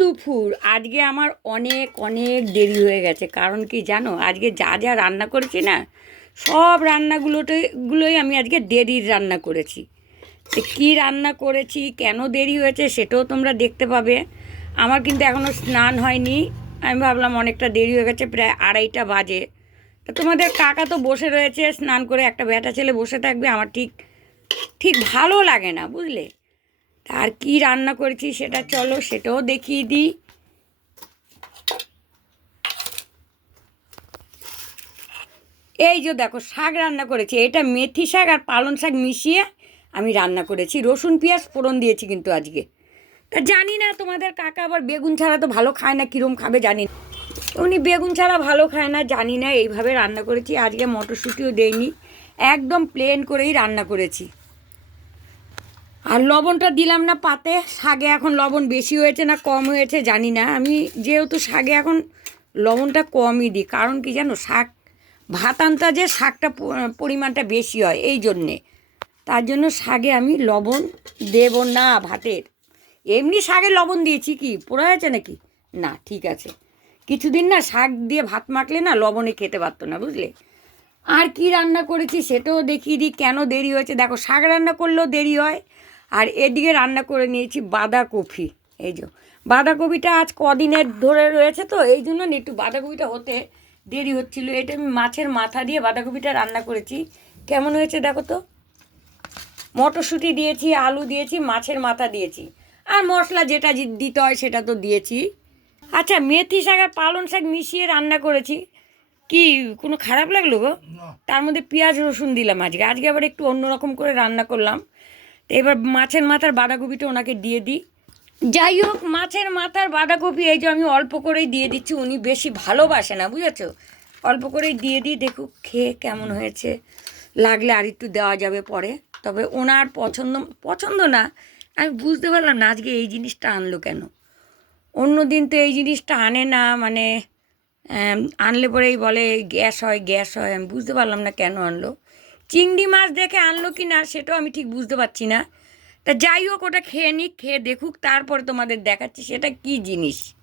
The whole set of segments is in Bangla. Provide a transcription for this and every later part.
দুপুর। আজকে আমার অনেক অনেক দেরি হয়ে গেছে। কারণ কি জানো? আজকে যা যা রান্না করেছি না, সব রান্নাগুলোতে, গুলোই আমি আজকে দেরির রান্না করেছি। কী রান্না করেছি, কেন দেরি হয়েছে, সেটাও তোমরা দেখতে পাবে। আমার কিন্তু এখনও স্নান হয়নি। আমি ভাবলাম অনেকটা দেরি হয়ে গেছে, প্রায় আড়াইটা বাজে। তা তোমাদের কাকা তো বসে রয়েছে, স্নান করে একটা ব্যাটা ছেলে বসে থাকবে, আমার ঠিক ঠিক ভালো লাগে না, বুঝলে? আর কি রান্না করেছি সেটা চলো সেটাও দেখিয়ে দিই। এই যে দেখো শাক রান্না করেছি, এটা মেথি শাক আর পালং শাক মিশিয়ে আমি রান্না করেছি। রসুন, পেঁয়াজ ফোড়ন দিয়েছি কিন্তু আজকে। তা জানি না তোমাদের কাকা আবার বেগুন ছাড়া তো ভালো খায় না, কীরম খাবে জানি না। উনি বেগুন ছাড়া ভালো খায় না, জানি না, এইভাবে রান্না করেছি। আজকে মটরশুঁটিও দেইনি, একদম প্লেন করেই রান্না করেছি। আর লবণটা দিলাম না পাতে, শাগে এখন লবণ বেশি হয়েছে না কম হয়েছে জানি না। আমি যেহেতু শাগে এখন লবণটা কমই দিই, কারণ কি জানো, শাক, ভাত আনতা যে শাকটা পরিমাণটা বেশি হয় এই জন্যে। তার জন্য শাগে আমি লবণ দেব না ভাতের। এমনি শাগে লবণ দিয়েছি কি, পোড়া হয়েছে নাকি? না, ঠিক আছে। কিছুদিন না শাক দিয়ে ভাত মাখলে না লবণে খেতে পারতো না, বুঝলে? আর কি রান্না করেছি সেটাও দেখিয়ে দিই, কেন দেরি হয়েছে? দেখো, শাক রান্না করলেও দেরি হয় আর এদিকে রান্না করে নিয়েছি বাঁধাকপি এই যে। বাঁধাকপিটা আজ কদিনের ধরে রয়েছে তো এই জন্য না একটু বাঁধাকপিটা হতে দেরি হচ্ছিল। এটা আমি মাছের মাথা দিয়ে বাঁধাকপিটা রান্না করেছি। কেমন হয়েছে দেখো তো? মটরশুঁটি দিয়েছি আলু দিয়েছি মাছের মাথা দিয়েছি। আর মশলা যেটা দিতে হয় সেটা তো দিয়েছি। আচ্ছা মেথি শাক আর পালং শাক মিশিয়ে রান্না করেছি। কি কোনো খারাপ লাগল গো? তার মধ্যে পেঁয়াজ রসুন দিলাম আজকে। আজকে আবার একটু অন্যরকম করে রান্না করলাম। তো এবার মাছের মাথার বাঁধাকপিটা ওনাকে দিয়ে দিই। যাই হোক। মাছের মাথার বাঁধাকপি এই যে আমি অল্প করেই দিয়ে দিচ্ছি উনি বেশি ভালোবাসে না বুঝেছ? অল্প করেই দিয়ে দিই দেখুক খেয়ে কেমন হয়েছে। লাগলে আর একটু দেওয়া যাবে পরে। তবে ওনার পছন্দ পছন্দ না আমি বুঝতে পারলাম না আজকে এই জিনিসটা আনলো কেন। অন্য দিন তো এই জিনিসটা আনে না মানে আনলে পরেই বলে গ্যাস হয় গ্যাস হয়। আমি বুঝতে পারলাম না কেন আনলো। চিংড়ি মাছ দেখে আনলো কি না সেটাও আমি ঠিক বুঝতে পারছি না। তা যাই হোক, ওটা খেয়ে নিক, খেয়ে দেখুক, তারপরে তোমাদের দেখাচ্ছি সেটা কি জিনিস।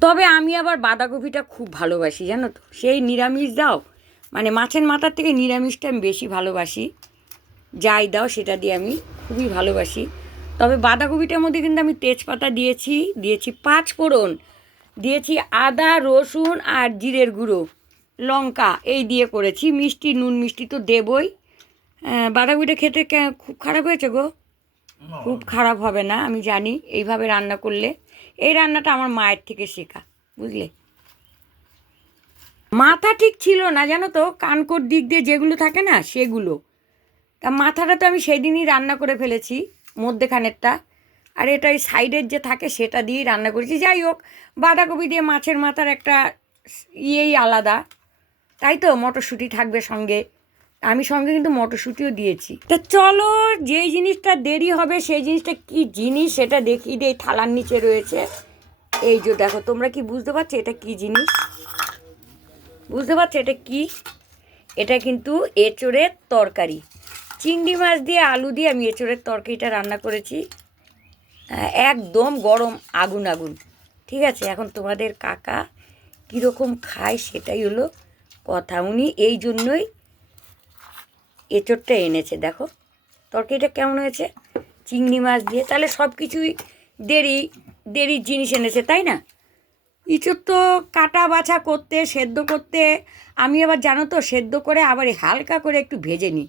তবে আমি আবার বাঁধাকপিটা খুব ভালোবাসি, জানো তো? সেই নিরামিষ দাও। মানে মাছের মাথার থেকে নিরামিষটা আমি বেশি ভালোবাসি। যাই দাও, সেটা দিয়ে আমি খুবই ভালোবাসি। তবে বাঁধাকপিটার মধ্যে কিন্তু আমি তেজপাতা দিয়েছি দিয়েছি পাঁচ ফোড়ন দিয়েছি আদা, রসুন আর জিরের গুঁড়ো। লঙ্কা এই দিয়ে করেছি মিষ্টি নুন মিষ্টি তো দেবই। বাঁধাকপিটা খেতে খুব খারাপ হয়েছে গো? খুব খারাপ হবে না আমি জানি এইভাবে রান্না করলে। এই রান্নাটা আমার মায়ের থেকে শেখা বুঝলে? মাথা ঠিক ছিল না জানো তো কানকোর দিক দিয়ে যেগুলো থাকে না সেগুলো। তা মাথাটা তো আমি সেদিনই রান্না করে ফেলেছি মধ্যেখানেরটা। আর এটা ওই সাইডের যে থাকে সেটা দিয়েই রান্না করেছি। যাই হোক বাঁধাকপি দিয়ে মাছের মাথার একটা ইয়েই আলাদা। তাই তো মটরশুঁটি থাকবে সঙ্গে। আমি সঙ্গে কিন্তু মটরশুঁটিও দিয়েছি। তা চলো, যেই জিনিসটা দেরি হবে, সেই জিনিসটা কি জিনিস সেটা দেখিয়ে দিয়ে থালার নিচে রয়েছে। এই যে দেখো, তোমরা কি বুঝতে পারছ এটা কি জিনিস? বুঝতে পারছ এটা কি? এটা কিন্তু এঁচোড়ের তরকারি। চিংড়ি মাছ দিয়ে আলু দিয়ে আমি এঁচোড়ের তরকারিটা রান্না করেছি। একদম গরম, আগুন আগুন। ঠিক আছে, এখন তোমাদের কাকা কীরকম খায় সেটাই হলো কথা। উনি এই জন্যই এঁচোড়টা এনেছে, দেখো। তরকারিটা কেমন হয়েছে? চিংড়ি মাছ দিয়ে। তাহলে সব কিছুই দেরি, দেরির জিনিস এনেছে, তাই না? ইঁচড় তো কাটা বাছা করতে, সেদ্ধ করতে। আমি আবার জানো তো, সেদ্ধ করে আবার হালকা করে একটু ভেজে নিই।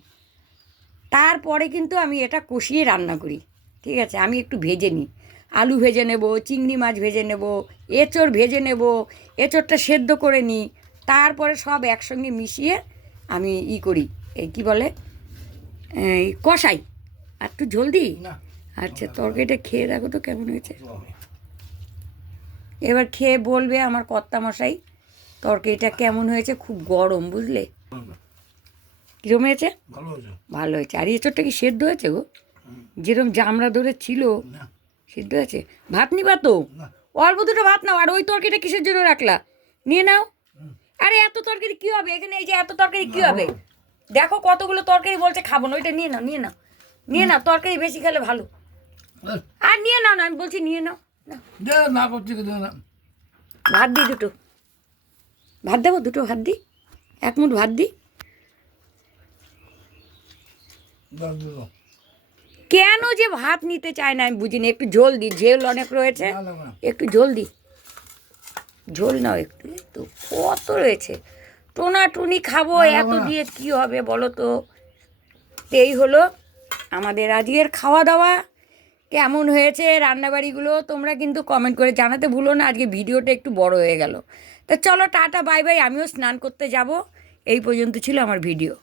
তারপরে কিন্তু আমি এটা কষিয়ে রান্না করি। ঠিক আছে, আমি একটু ভেজে নিই। আলু ভেজে নেব, চিংড়ি মাছ ভেজে নেব, এঁচড় ভেজে নেব, এঁচড়টা সেদ্ধ করে নিই। তারপরে সব একসঙ্গে মিশিয়ে আমি ই করি। এই কী বলে? এই কষাই। আর একটু ঝোল দিই আচ্ছা তরকারিটা খেয়ে দেখো তো কেমন হয়েছে। এবার খেয়ে বলবে আমার কর্তা মশাই তরকারিটা কেমন হয়েছে? খুব গরম বুঝলে? কীরকম হয়েছে? ভালো হয়েছে। আর এঁচড়টা কি সেদ্ধ হয়েছে গো? যেরকম জামড়া ধরে ছিল সেদ্ধ হয়েছে? ভাত নিবা তো? অল্প দুটো ভাত নাও আর ওই তরকারিটা কিসের জন্য রাখলা? নিয়ে নাও। আরে এত তরকারি কী হবে? এখানে এই যে এত তরকারি কী হবে? দেখো কতগুলো তরকারি বলছে খাব না ওইটা নিয়ে নাও নিয়ে নাও। নিয়ে নাও তরকারি বেশি খেলে ভালো। আর নিয়ে নাও না আমি বলছি নিয়ে নাও না দে ভাত দিই দুটো। ভাত দেবো? দুটো ভাত দিই এক মুঠ ভাত দিই দিল কেন যে ভাত নিতে চায় না আমি বুঝিনি। একটু ঝোল দিই ঝোল অনেক রয়েছে। একটু ঝোল দিই ঝোল নাও একটু তো কত রয়েছে। টোনা টুনি খাব এত। দিয়ে কি হবে বলো তো? তো এই হলো আমাদের আজকের খাওয়া দাওয়া কেমন হয়েছে রান্নাবাড়িগুলো তোমরা কিন্তু কমেন্ট করে জানাতে ভুলো না আজকে ভিডিওটা একটু বড় হয়ে গেল। তা চলো টাটা বাই বাই আমিও স্নান করতে যাব। এই পর্যন্ত ছিল আমার ভিডিও।